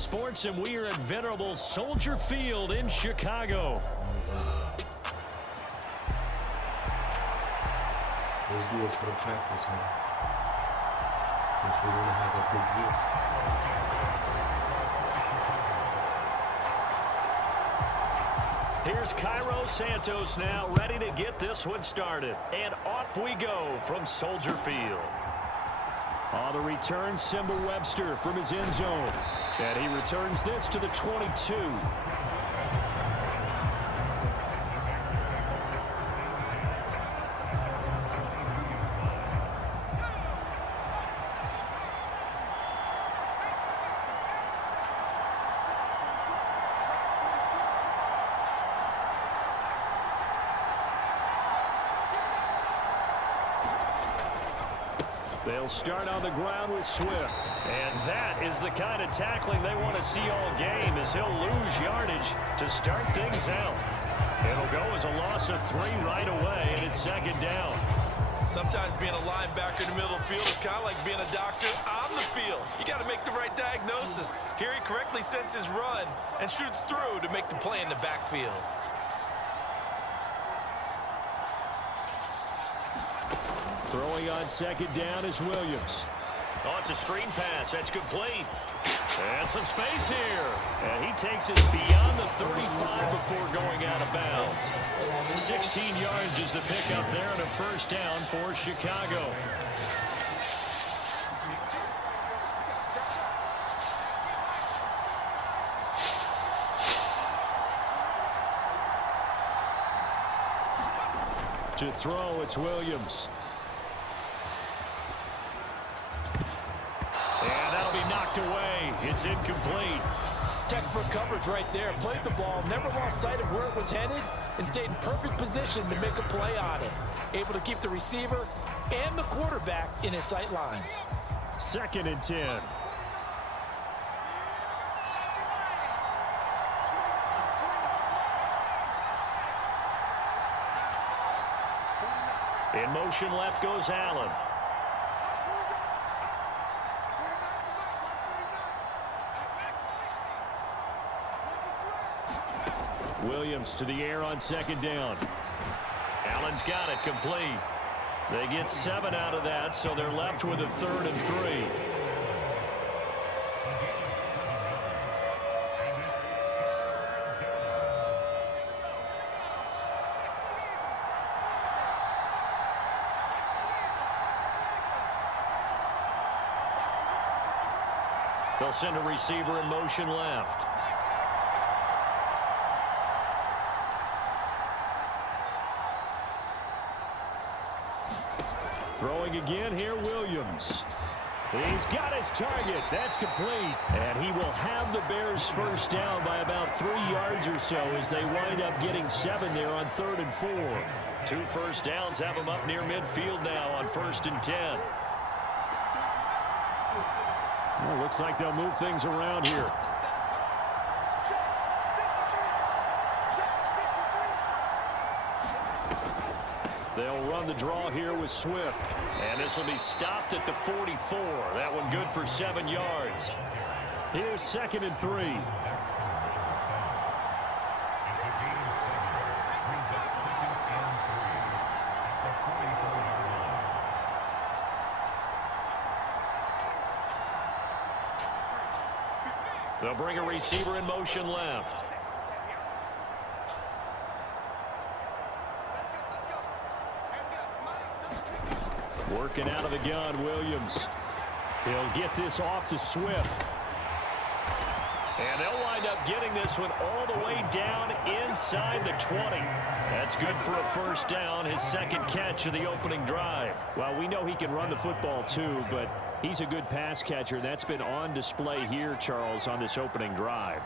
Sports, and we are at venerable Soldier Field in Chicago. Let's do it for the practice, man. Since we're going to have a big year. Here's Cairo Santos now, ready to get this one started. And off we go from Soldier Field. On the return, Simba Webster from his end zone. And he returns this to the 22. They'll start on the ground with Swift. And that is the kind of tackling they want to see all game, as he'll lose yardage to start things out. It'll go as a loss of 3 right away, and it's second down. Sometimes being a linebacker in the middle of the field is kind of like being a doctor on the field. You got to make the right diagnosis. Here he correctly sends his run and shoots through to make the play in the backfield. Throwing on second down is Williams. Oh, it's a screen pass. That's complete. And some space here. And he takes it beyond the 35 before going out of bounds. 16 yards is the pickup there, and a first down for Chicago. To throw, it's Williams. And that'll be knocked away. It's incomplete. Textbook coverage right there. Played the ball, never lost sight of where it was headed, and stayed in perfect position to make a play on it. Able to keep the receiver and the quarterback in his sight lines. 2nd and 10. In motion left goes Allen. Williams to the air on second down. Allen's got it complete. They get 7 out of that, so they're left with a 3rd and 3. They'll send a receiver in motion left. Throwing again here, Williams. He's got his target. That's complete. And he will have the Bears first down by about 3 yards or so as they wind up getting 7 there on 3rd and 4. 2 first downs have them up near midfield now on 1st and 10. Well, looks like they'll move things around here. They'll run the draw here with Swift. And this will be stopped at the 44. That one good for 7 yards. Here's 2nd and 3. They'll bring a receiver in motion left. Working out of the gun, Williams. He'll get this off to Swift. And they'll wind up getting this one all the way down inside the 20. That's good for a first down, his 2nd catch of the opening drive. Well, we know he can run the football too, but he's a good pass catcher. That's been on display here, Charles, on this opening drive.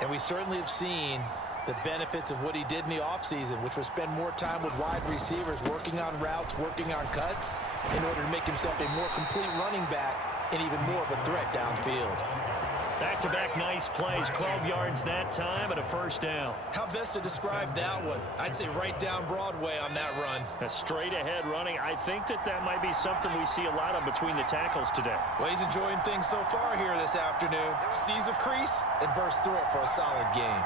And we certainly have seen the benefits of what he did in the offseason, which was spend more time with wide receivers, working on routes, working on cuts, in order to make himself a more complete running back and even more of a threat downfield. Back-to-back nice plays, 12 yards that time and a first down. How best to describe that one? I'd say right down Broadway on that run. A straight-ahead running. I think that might be something we see a lot of between the tackles today. Well, he's enjoying things so far here this afternoon. Sees a crease and bursts through it for a solid gain.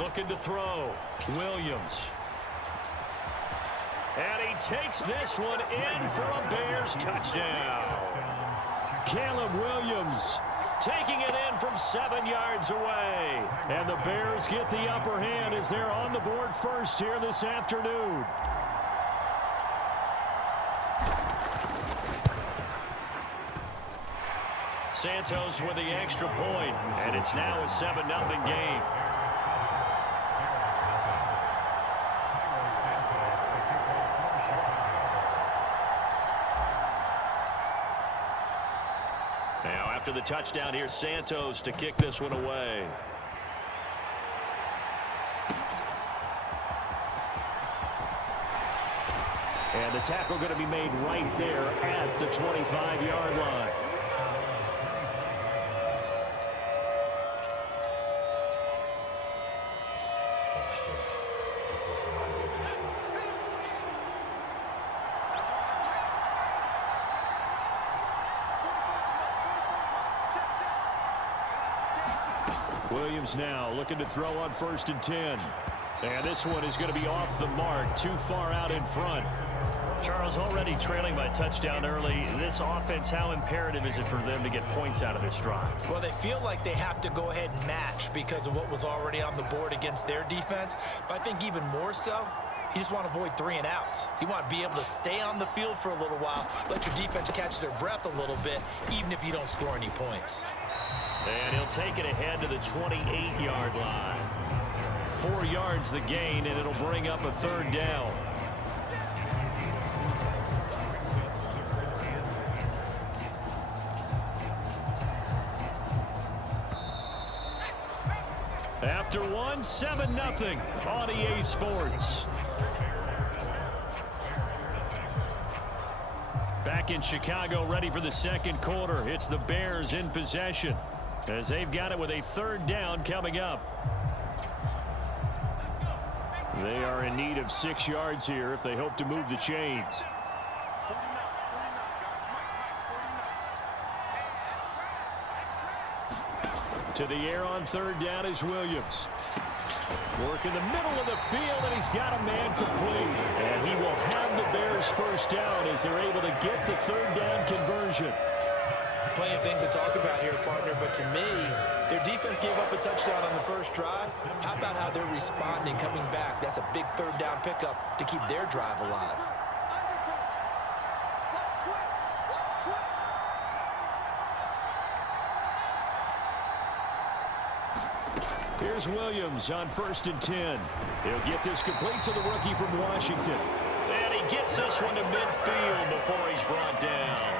Looking to throw. Williams. And he takes this one in for a Bears touchdown. Caleb Williams taking it in from 7 yards away. And the Bears get the upper hand as they're on the board first here this afternoon. Santos with the extra point, and it's now a 7-0 game. Now after the touchdown, here's Santos to kick this one away. And the tackle going to be made right there at the 25-yard line. Williams now looking to throw on 1st and 10. And this one is going to be off the mark, too far out in front. Charles, already trailing by touchdown early. This offense, how imperative is it for them to get points out of this drive? Well, they feel like they have to go ahead and match because of what was already on the board against their defense. But I think even more so, you just want to avoid 3 and outs. You want to be able to stay on the field for a little while, let your defense catch their breath a little bit, even if you don't score any points. And he'll take it ahead to the 28-yard line. 4 yards the gain, and it'll bring up a 3rd down. After one, 7-0 on EA Sports. Back in Chicago, ready for the second quarter. It's the Bears in possession as they've got it with a 3rd down coming up. They are in need of 6 yards here if they hope to move the chains. To the air on 3rd down is Williams. Work in the middle of the field, and he's got a man complete. And he will have the Bears 1st down as they're able to get the 3rd down conversion. Plenty of things to talk about here, partner, but to me, their defense gave up a touchdown on the first drive. How about how they're responding, coming back? That's a big 3rd down pickup to keep their drive alive. Here's Williams on 1st and 10. He'll get this complete to the rookie from Washington. And he gets this one to midfield before he's brought down.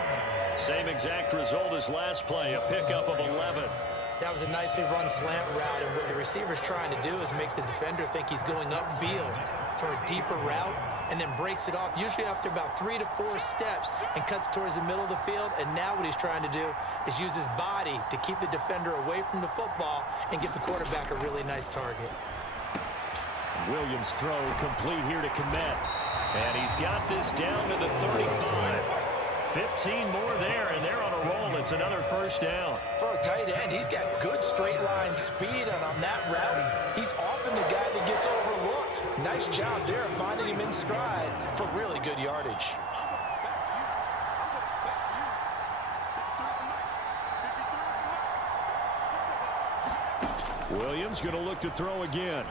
Same exact result as last play, a pickup of 11. That was a nicely run slant route, and what the receiver's trying to do is make the defender think he's going upfield for a deeper route, and then breaks it off, usually after about 3 to 4 steps, and cuts towards the middle of the field. And now what he's trying to do is use his body to keep the defender away from the football and give the quarterback a really nice target. Williams throw complete here to Komet. And he's got this down to the 35. 15 more there, and they're on a roll. It's another 1st down. For a tight end, he's got good straight line speed, and on that route, he's often the guy that gets overlooked. Nice job there of finding him in stride for really good yardage. Williams going to look to throw again.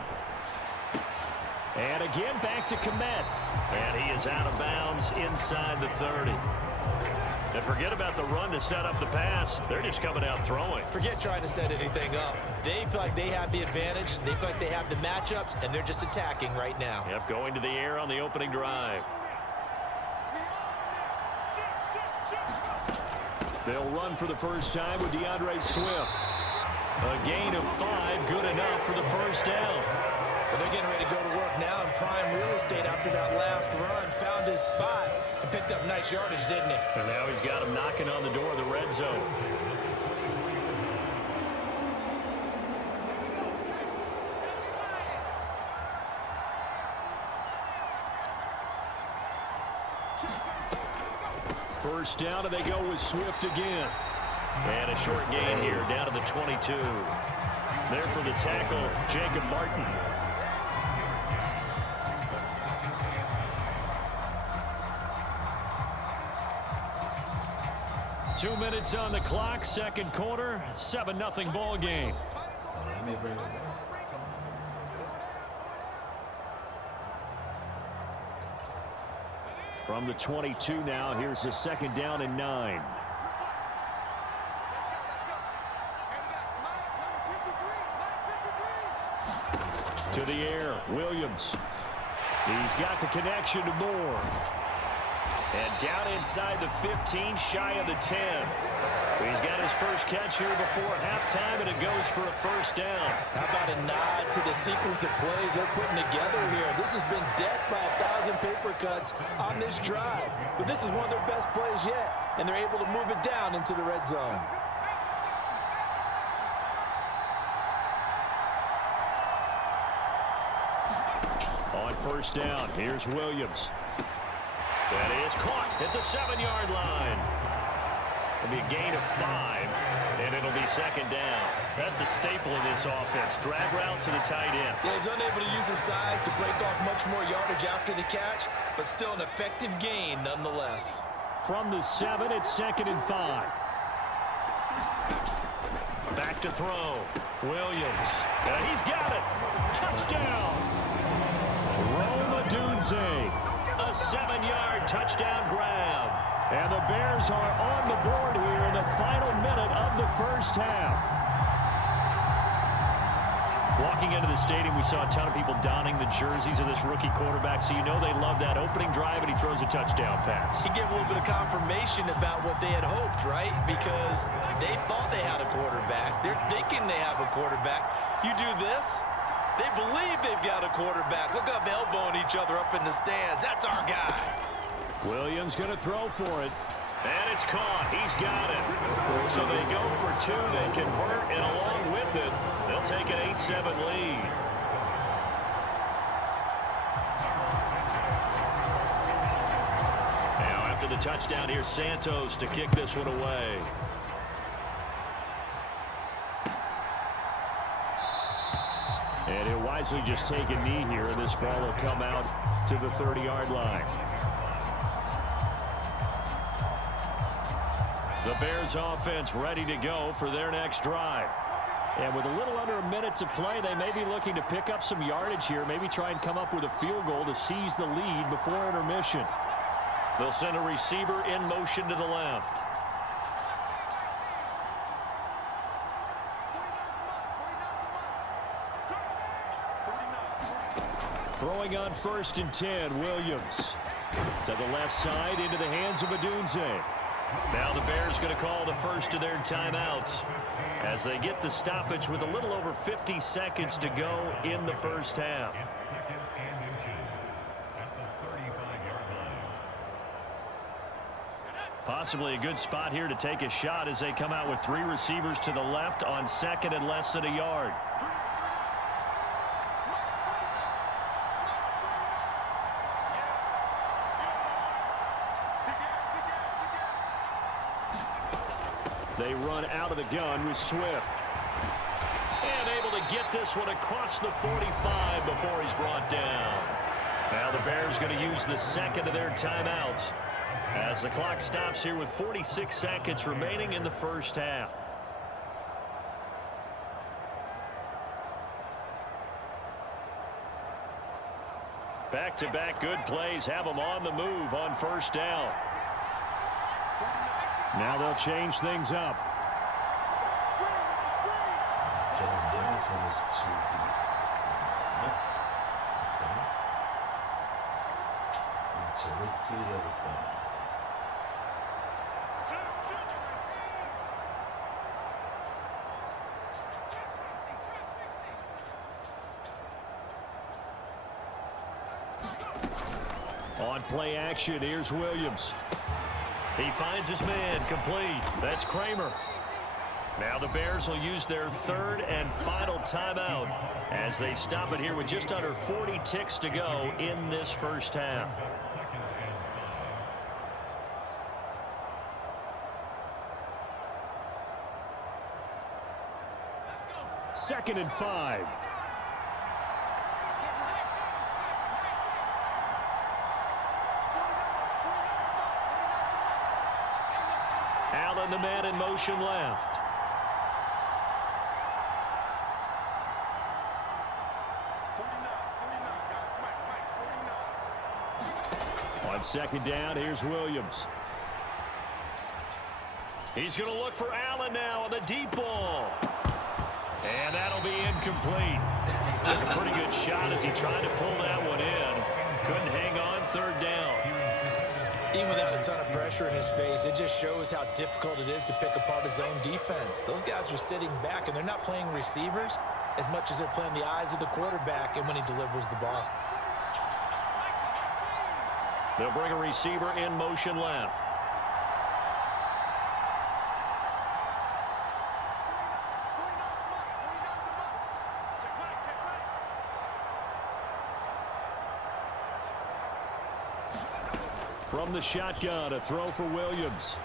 And again back to Komet. And he is out of bounds inside the 30. And forget about the run to set up the pass. They're just coming out throwing. Forget trying to set anything up. They feel like they have the advantage. They feel like they have the matchups, and they're just attacking right now. Yep, going to the air on the opening drive. They'll run for the first time with DeAndre Swift. A gain of 5, good enough for the 1st down. Well, they're getting ready to go to work now in prime real estate after that last run. Found his spot and picked up nice yardage, didn't he? And now he's got him knocking on the door of the red zone. First down, and they go with Swift again. And a short gain here, down to the 22. There for the tackle, Jacob Martin. Two minutes on the clock, second quarter, 7-0 ball game. Let me bring it back. From the 22 now, here's the second down and 9. To the air, Williams. He's got the connection to Moore. And down inside the 15, shy of the 10. He's got his first catch here before halftime, and it goes for a first down. How about a nod to the sequence of plays they're putting together here? This has been death by 1,000 paper cuts on this drive. But this is one of their best plays yet, and they're able to move it down into the red zone. On first down, here's Williams. That is caught at the 7-yard line. It'll be a gain of 5, and it'll be second down. That's a staple in this offense. Drag route to the tight end. Yeah, he's unable to use his size to break off much more yardage after the catch, but still an effective gain nonetheless. From the 7, it's second and 5. Back to throw. Williams. He's got it. Touchdown. Roma Dunze. A 7-yard touchdown grab. And the Bears are on the board here in the final minute of the first half. Walking into the stadium, we saw a ton of people donning the jerseys of this rookie quarterback, so you know they love that opening drive, and he throws a touchdown pass. He gave a little bit of confirmation about what they had hoped, right? Because they thought they had a quarterback. They're thinking they have a quarterback. You do this, they believe they've got a quarterback. Look up, elbowing each other up in the stands. That's our guy. Williams going to throw for it. And it's caught. He's got it. So they go for 2. They convert, and along with it, they'll take an 8-7 lead. Now after the touchdown, here's Santos to kick this one away. And he'll wisely just take a knee here, and this ball will come out to the 30-yard line. The Bears offense ready to go for their next drive. And with a little under a minute to play, they may be looking to pick up some yardage here, maybe try and come up with a field goal to seize the lead before intermission. They'll send a receiver in motion to the left. Throwing on first and 10, Williams. To the left side, into the hands of Adunze. Now the Bears going to call the first of their timeouts as they get the stoppage with a little over 50 seconds to go in the first half. Possibly a good spot here to take a shot as they come out with 3 receivers to the left on second and less than a yard. They run out of the gun with Swift. And able to get this one across the 45 before he's brought down. Now the Bears going to use the second of their timeouts as the clock stops here with 46 seconds remaining in the first half. Back-to-back good plays have them on the move on first down. Now they'll change things up. Jamison is to the left. Okay. And Tariq to the other side. got play action. Here's Williams. He finds his man, complete. That's Kramer. Now the Bears will use their third and final timeout as they stop it here with just under 40 ticks to go in this first half. Second and 5. Allen, the man in motion left. On second down, here's Williams. He's going to look for Allen now on the deep ball. And that'll be incomplete. Took a pretty good shot as he tried to pull that one in. Couldn't hang on third down. Even without a ton of pressure in his face, it just shows how difficult it is to pick apart his own defense. Those guys are sitting back, and they're not playing receivers as much as they're playing the eyes of the quarterback and when he delivers the ball. They'll bring a receiver in motion left. From the shotgun, a throw for Williams.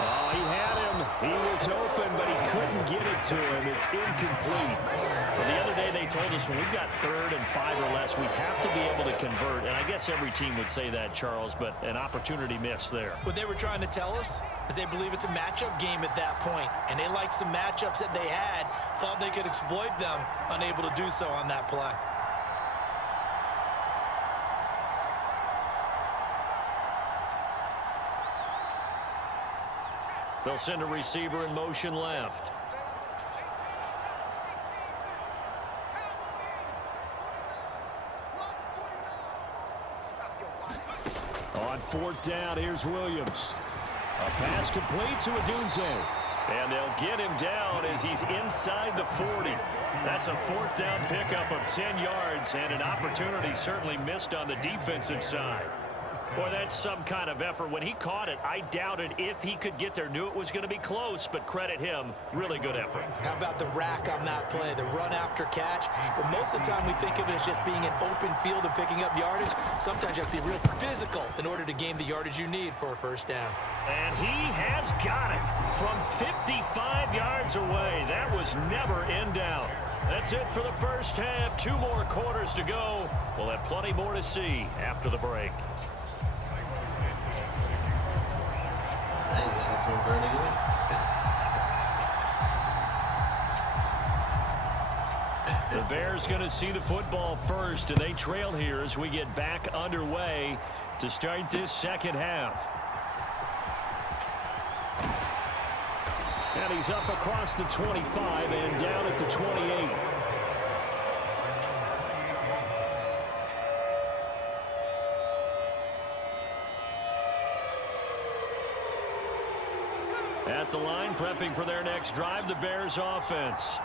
Oh, he had him. He was open, but he couldn't get it to him. It's incomplete. Well, the other day they told us when we've got third and 5 or less, we have to be able to convert. And I guess every team would say that, Charles, but an opportunity missed there. What they were trying to tell us is they believe it's a matchup game at that point. And they liked some matchups that they had, thought they could exploit them, unable to do so on that play. They'll send a receiver in motion left. On fourth down, here's Williams. A pass complete to Odunze. And they'll get him down as he's inside the 40. That's a fourth down pickup of 10 yards and an opportunity certainly missed on the defensive side. Boy, that's some kind of effort. When he caught it, I doubted if he could get there. Knew it was going to be close, but credit him. Really good effort. How about the rack on that play, the run after catch? But most of the time we think of it as just being an open field and picking up yardage. Sometimes you have to be real physical in order to gain the yardage you need for a first down. And he has got it from 55 yards away. That was never in doubt. That's it for the first half. 2 more quarters to go. We'll have plenty more to see after the break. The Bears going to see the football first, and they trail here as we get back underway to start this second half. And he's up across the 25 and down at the 28. At the line, prepping for their next drive, the Bears offense.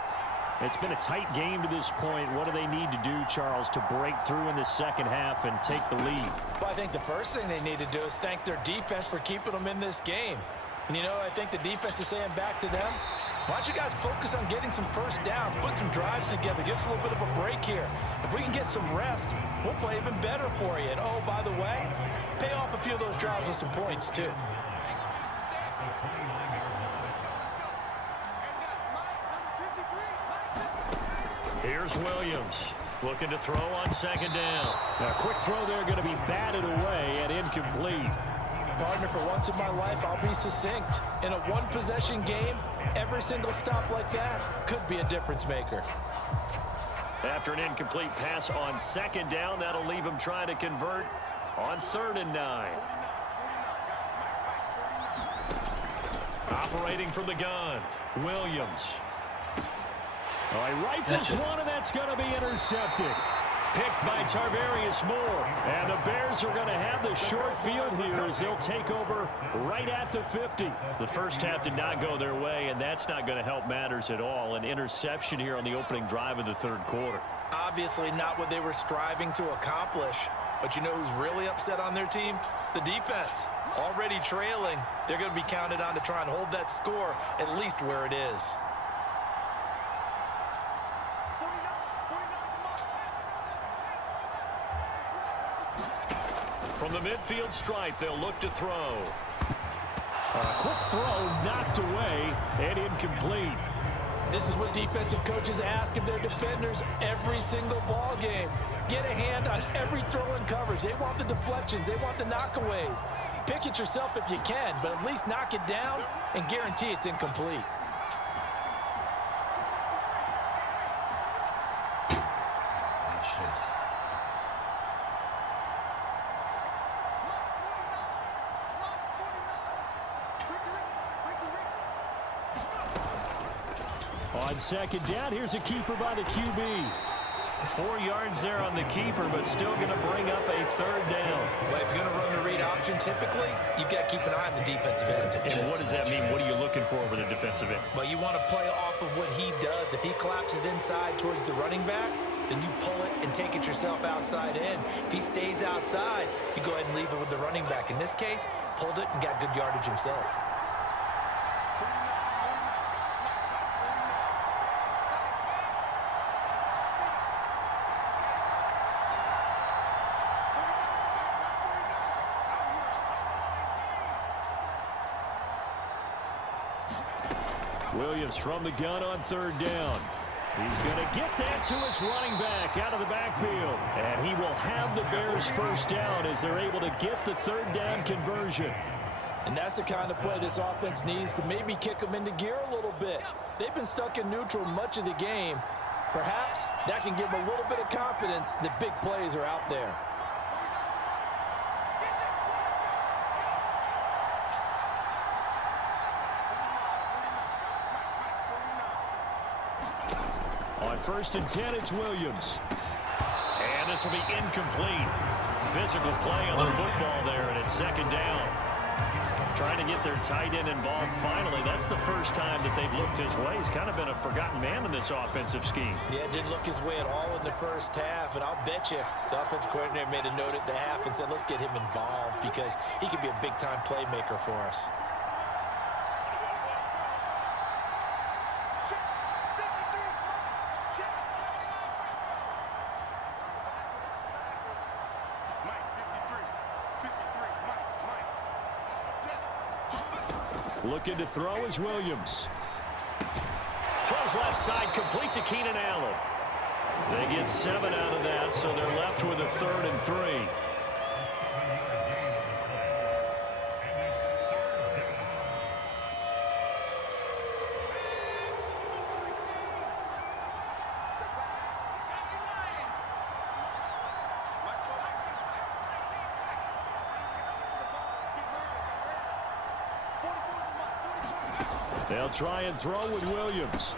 It's been a tight game to this point. What do they need to do, Charles, to break through in the second half and take the lead? Well, I think the first thing they need to do is thank their defense for keeping them in this game. And, you know, I think the defense is saying back to them, why don't you guys focus on getting some first downs, put some drives together, give us a little bit of a break here. If we can get some rest, we'll play even better for you. And, oh, by the way, pay off a few of those drives with some points, too. Here's Williams looking to throw on second down. A quick throw there going to be batted away and incomplete. Partner, for once in my life, I'll be succinct. In a one-possession game, every single stop like that could be a difference maker. After an incomplete pass on second down, that'll leave him trying to convert on 3rd and 9. Operating from the gun, Williams. Oh, he rifles one, and that's going to be intercepted. Picked by Tarvarius Moore. And the Bears are going to have the short field here as they'll take over right at the 50. The first half did not go their way, and that's not going to help matters at all. An interception here on the opening drive of the 3rd quarter. Obviously not what they were striving to accomplish. But you know who's really upset on their team? The defense. Already trailing, they're going to be counted on to try and hold that score at least where it is. From the midfield stripe, they'll look to throw. A quick throw knocked away and incomplete. This is what defensive coaches ask of their defenders every single ball game. Get a hand on every throw in coverage. They want the deflections. They want the knockaways. Pick it yourself if you can, but at least knock it down and guarantee it's incomplete. On second down, here's a keeper by the QB. 4 yards there on the keeper, but still going to bring up a third down. Well, if you're going to run the read option, typically, you've got to keep an eye on the defensive end. And what does that mean? What are you looking for with a defensive end? Well, you want to play off of what he does. If he collapses inside towards the running back, then you pull it and take it yourself outside in. If he stays outside, you go ahead and leave it with the running back. In this case, pulled it and got good yardage himself. Williams from the gun on third down. He's going to get that to his running back out of the backfield. And he will have the Bears first down as they're able to get the third down conversion. And that's the kind of play this offense needs to maybe kick them into gear a little bit. They've been stuck in neutral much of the game. Perhaps that can give them a little bit of confidence that big plays are out there. On 1st and 10, it's Williams. And this will be incomplete. Physical play on the football there, and it's second down. Trying to get their tight end involved finally. That's the first time that they've looked his way. He's kind of been a forgotten man in this offensive scheme. Yeah, didn't look his way at all in the first half, and I'll bet you the offensive coordinator made a note at the half and said, let's get him involved because he could be a big-time playmaker for us. Looking to throw is Williams. Throws left side, complete to Keenan Allen. They get 7 out of that, so they're left with a 3rd and 3. They'll try and throw with Williams.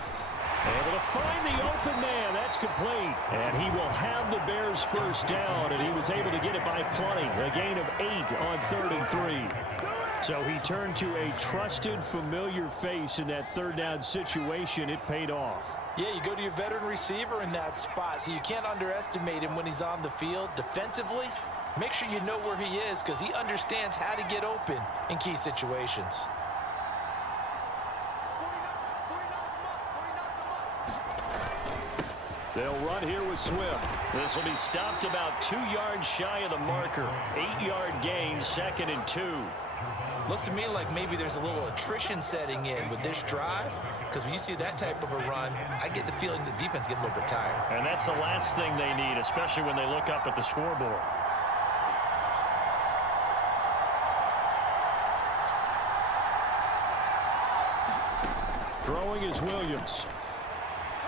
Able to find the open man. That's complete. And he will have the Bears first down, and he was able to get it by plenty. A gain of 8 on 3rd and 3. So he turned to a trusted, familiar face in that 3rd down situation. It paid off. Yeah, you go to your veteran receiver in that spot, so you can't underestimate him when he's on the field defensively. Make sure you know where he is because he understands how to get open in key situations. They'll run here with Swift. This will be stopped about 2 yards shy of the marker. 8-yard gain, 2nd and 2. Looks to me like maybe there's a little attrition setting in with this drive because when you see that type of a run, I get the feeling the defense gets a little bit tired. And that's the last thing they need, especially when they look up at the scoreboard. Throwing is Williams.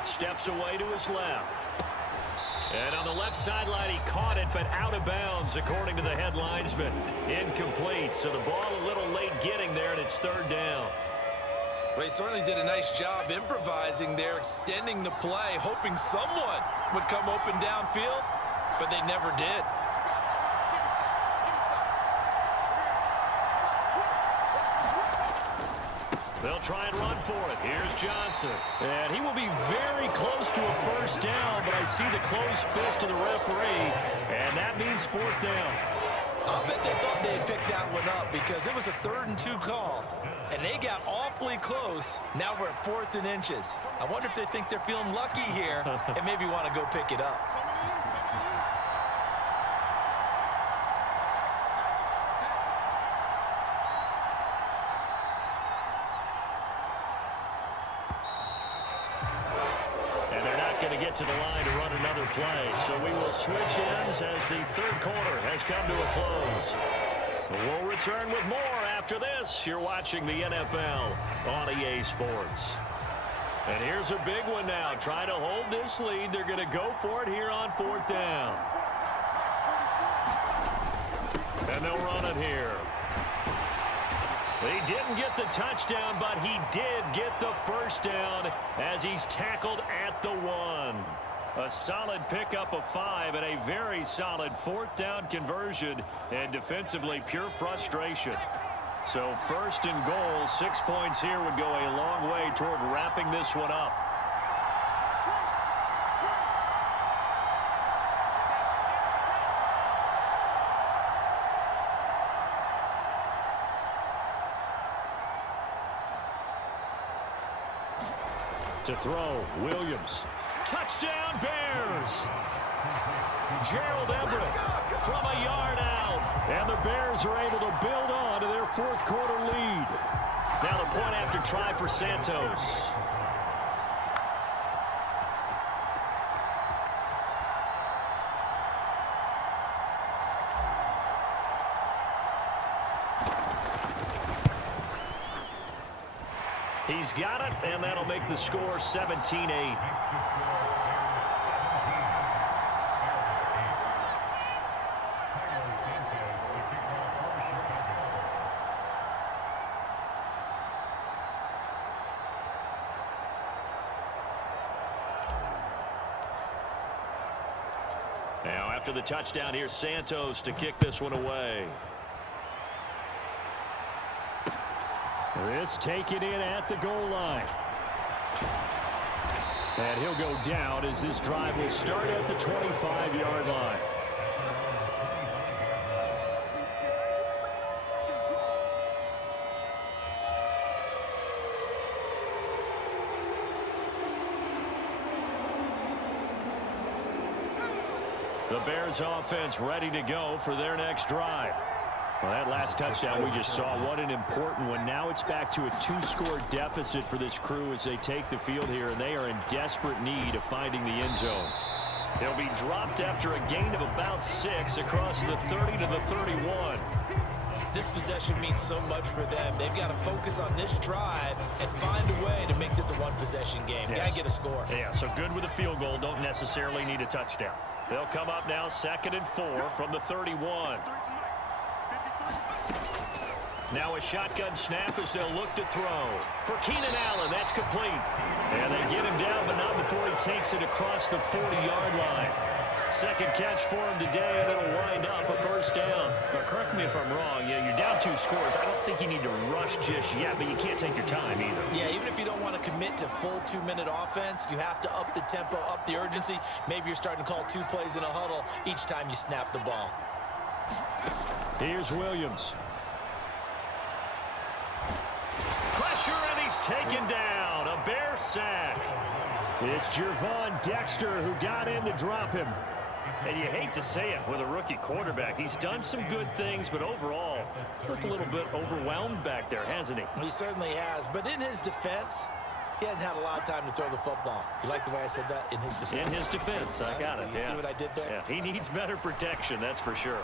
Steps away to his left. And on the left sideline, he caught it, but out of bounds, according to the head linesman. Incomplete, so the ball a little late getting there, and it's 3rd down. Well, he certainly did a nice job improvising there, extending the play, hoping someone would come open downfield, but they never did. They'll try and run for it. Here's Johnson. And he will be very close to a first down, but I see the closed fist of the referee, and that means fourth down. I'll bet they thought they had picked that one up because it was a 3rd and 2 call, and they got awfully close. Now we're at 4th and inches. I wonder if they think they're feeling lucky here and maybe want to go pick it up. To the line to run another play. So we will switch ends as the 3rd quarter has come to a close. We'll return with more after this. You're watching the NFL on EA Sports. And here's a big one now. Trying to hold this lead. They're going to go for it here on 4th down. And they'll run it here. He didn't get the touchdown, but he did get the first down as he's tackled at the 1. A solid pickup of 5 and a very solid 4th down conversion, and defensively pure frustration. So 1st and goal, 6 points here would go a long way toward wrapping this one up. To throw, Williams. Touchdown, Bears! Gerald Everett from a yard out. And the Bears are able to build on to their 4th quarter lead. Now the point after try for Santos. He's got it, and that'll make the score 17-8. Now after the touchdown, here's Santos to kick this one away. This taken in at the goal line. And he'll go down as this drive will start at the 25-yard line. The Bears offense ready to go for their next drive. Well, that last touchdown we just saw, what an important one. Now it's back to a 2-score deficit for this crew as they take the field here, and they are in desperate need of finding the end zone. They'll be dropped after a gain of about 6 across the 30 to the 31. This possession means so much for them. They've got to focus on this drive and find a way to make this a one-possession game. Yes. Got to get a score. Yeah, so good with a field goal. Don't necessarily need a touchdown. They'll come up now 2nd and 4 from the 31. Now a shotgun snap as they'll look to throw. For Keenan Allen, that's complete. And they get him down, but not before he takes it across the 40-yard line. Second catch for him today, and it'll wind up a first down. Now, correct me if I'm wrong. Yeah, you're down 2 scores. I don't think you need to rush just yet, but you can't take your time either. Yeah, even if you don't want to commit to full 2-minute offense, you have to up the tempo, up the urgency. Maybe you're starting to call 2 plays in a huddle each time you snap the ball. Here's Williams. Pressure, and he's taken down. A Bear sack. It's Gervon Dexter who got in to drop him. And you hate to say it with a rookie quarterback. He's done some good things, but overall, looked a little bit overwhelmed back there, hasn't he? He certainly has. But in his defense, he hadn't had a lot of time to throw the football. You like the way I said that? In his defense. In his defense. I got it. You see what I did there? Yeah, he needs better protection, that's for sure.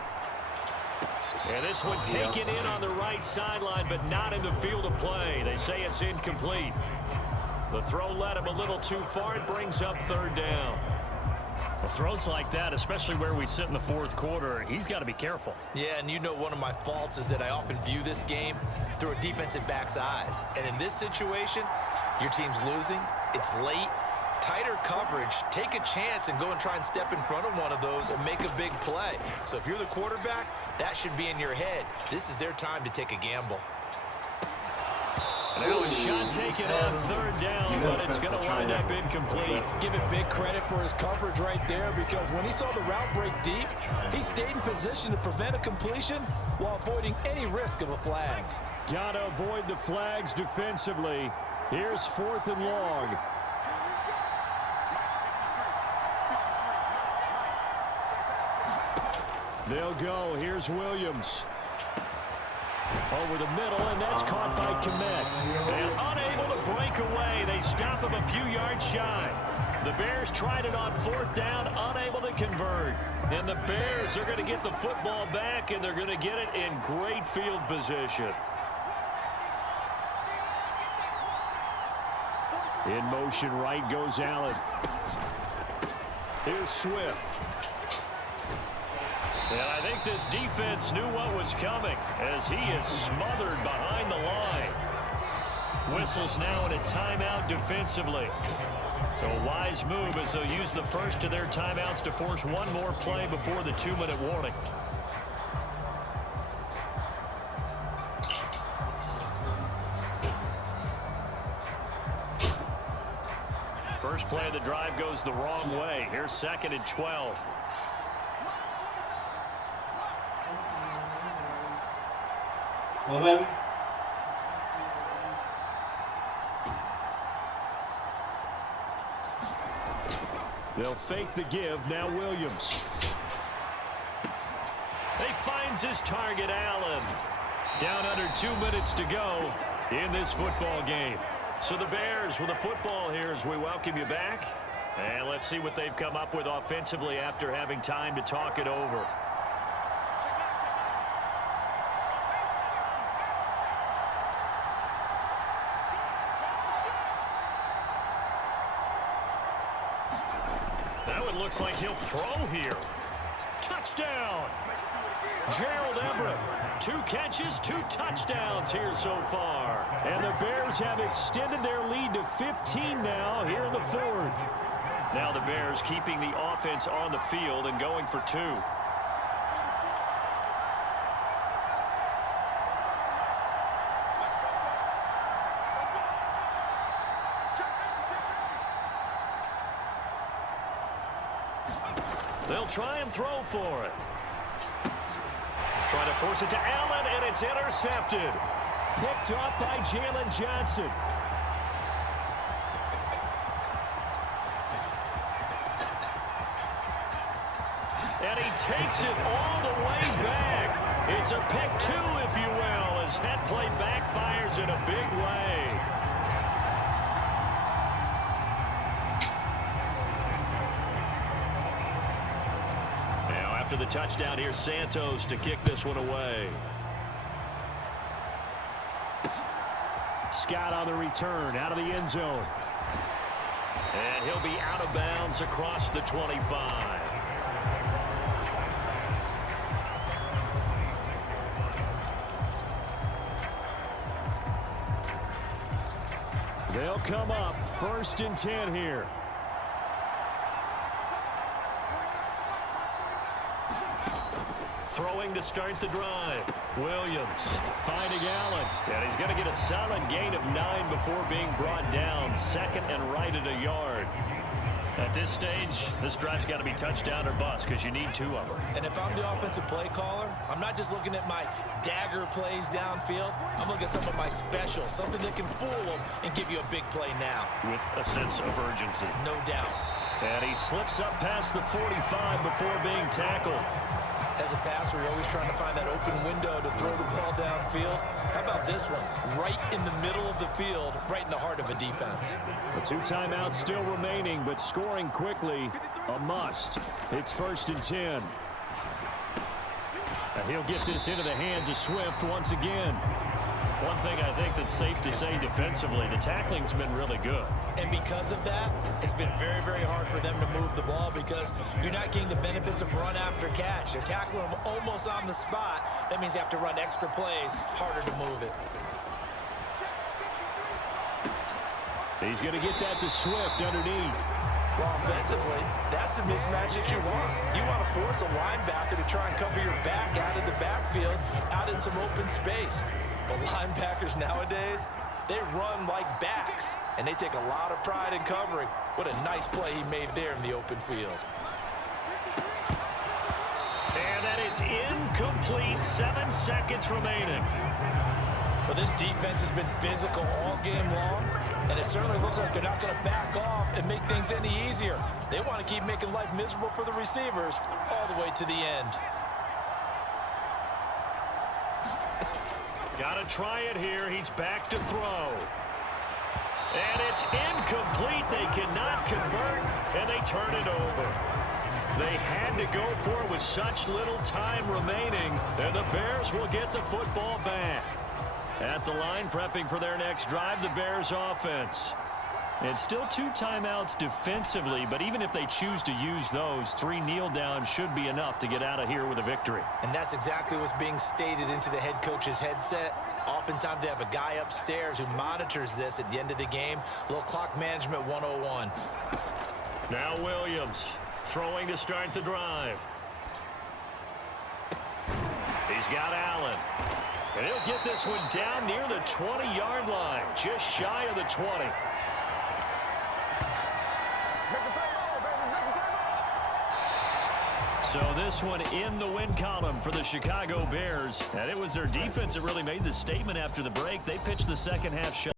And this one taken in on the right sideline, but not in the field of play. They say it's incomplete. The throw led him a little too far. It brings up 3rd down. Well, throws like that, especially where we sit in the 4th quarter, he's got to be careful. Yeah, and you know one of my faults is that I often view this game through a defensive back's eyes. And in this situation, your team's losing. It's late. Tighter coverage. Take a chance and go and try and step in front of one of those and make a big play. So if you're the quarterback, that should be in your head. This is their time to take a gamble. Now a shot taken on third down, but it's going to wind up incomplete. Give it big credit for his coverage right there, because when he saw the route break deep, he stayed in position to prevent a completion while avoiding any risk of a flag. Got to avoid the flags defensively. Here's 4th and long. They'll go. Here's Williams. Over the middle, and that's caught by Kmet. And unable to break away. They stop him a few yards shy. The Bears tried it on 4th down, unable to convert. And the Bears are going to get the football back, and they're going to get it in great field position. In motion, right goes Allen. Here's Swift. And I think this defense knew what was coming as he is smothered behind the line. Whistles now in a timeout defensively. So a wise move as they'll use the first of their timeouts to force one more play before the 2-minute warning. First play of the drive goes the wrong way. Here's 2nd and 12. Well, baby. They'll fake the give. Now Williams. He finds his target, Allen. Down under 2 minutes to go in this football game. So the Bears with a football here as we welcome you back. And let's see what they've come up with offensively after having time to talk it over. Now it looks like he'll throw here. Touchdown! Gerald Everett. 2 catches, 2 touchdowns here so far. And the Bears have extended their lead to 15 now here in the 4th. Now the Bears keeping the offense on the field and going for 2. They'll try and throw for it. Trying to force it to Allen, and it's intercepted. Picked off by Jalen Johnson. And he takes it all the way back. It's a pick 2, if you will, as that play backfires in a big way. After the touchdown, here's Santos to kick this one away. Scott on the return, out of the end zone. And he'll be out of bounds across the 25. They'll come up 1st and 10 here. Throwing to start the drive. Williams finding Allen. And he's going to get a solid gain of 9 before being brought down. 2nd and right at a yard. At this stage, this drive's got to be touchdown or bust because you need 2 of them. And if I'm the offensive play caller, I'm not just looking at my dagger plays downfield. I'm looking at some of my specials, something that can fool them and give you a big play now. With a sense of urgency. No doubt. And he slips up past the 45 before being tackled. As a passer, you're always trying to find that open window to throw the ball downfield. How about this one? Right in the middle of the field, right in the heart of a defense. The 2 timeouts still remaining, but scoring quickly, a must. It's 1st and 10. And he'll get this into the hands of Swift once again. One thing I think that's safe to say defensively, the tackling's been really good. And because of that, it's been very, very hard for them to move the ball because you're not getting the benefits of run after catch. They're tackling them almost on the spot. That means you have to run extra plays, harder to move it. He's going to get that to Swift underneath. Well, offensively, that's the mismatch that you want. You want to force a linebacker to try and cover your back out of the backfield, out in some open space. But linebackers nowadays, They run like backs, and they take a lot of pride in covering. What a nice play he made there in the open field. And that is incomplete. 7 seconds remaining. Well, this defense has been physical all game long, and it certainly looks like they're not going to back off and make things any easier. They want to keep making life miserable for the receivers all the way to the end. Got to try it here. He's back to throw. And it's incomplete. They cannot convert, and they turn it over. They had to go for it with such little time remaining, and the Bears will get the football back. At the line, prepping for their next drive, the Bears offense. And still 2 timeouts defensively, but even if they choose to use those, 3 kneel downs should be enough to get out of here with a victory. And that's exactly what's being stated into the head coach's headset. Oftentimes they have a guy upstairs who monitors this at the end of the game. Little clock management 101. Now Williams throwing to start the drive. He's got Allen. And he'll get this one down near the 20-yard line, just shy of the 20. So this one in the win column for the Chicago Bears. And it was their defense that really made the statement after the break. They pitched the second half shot.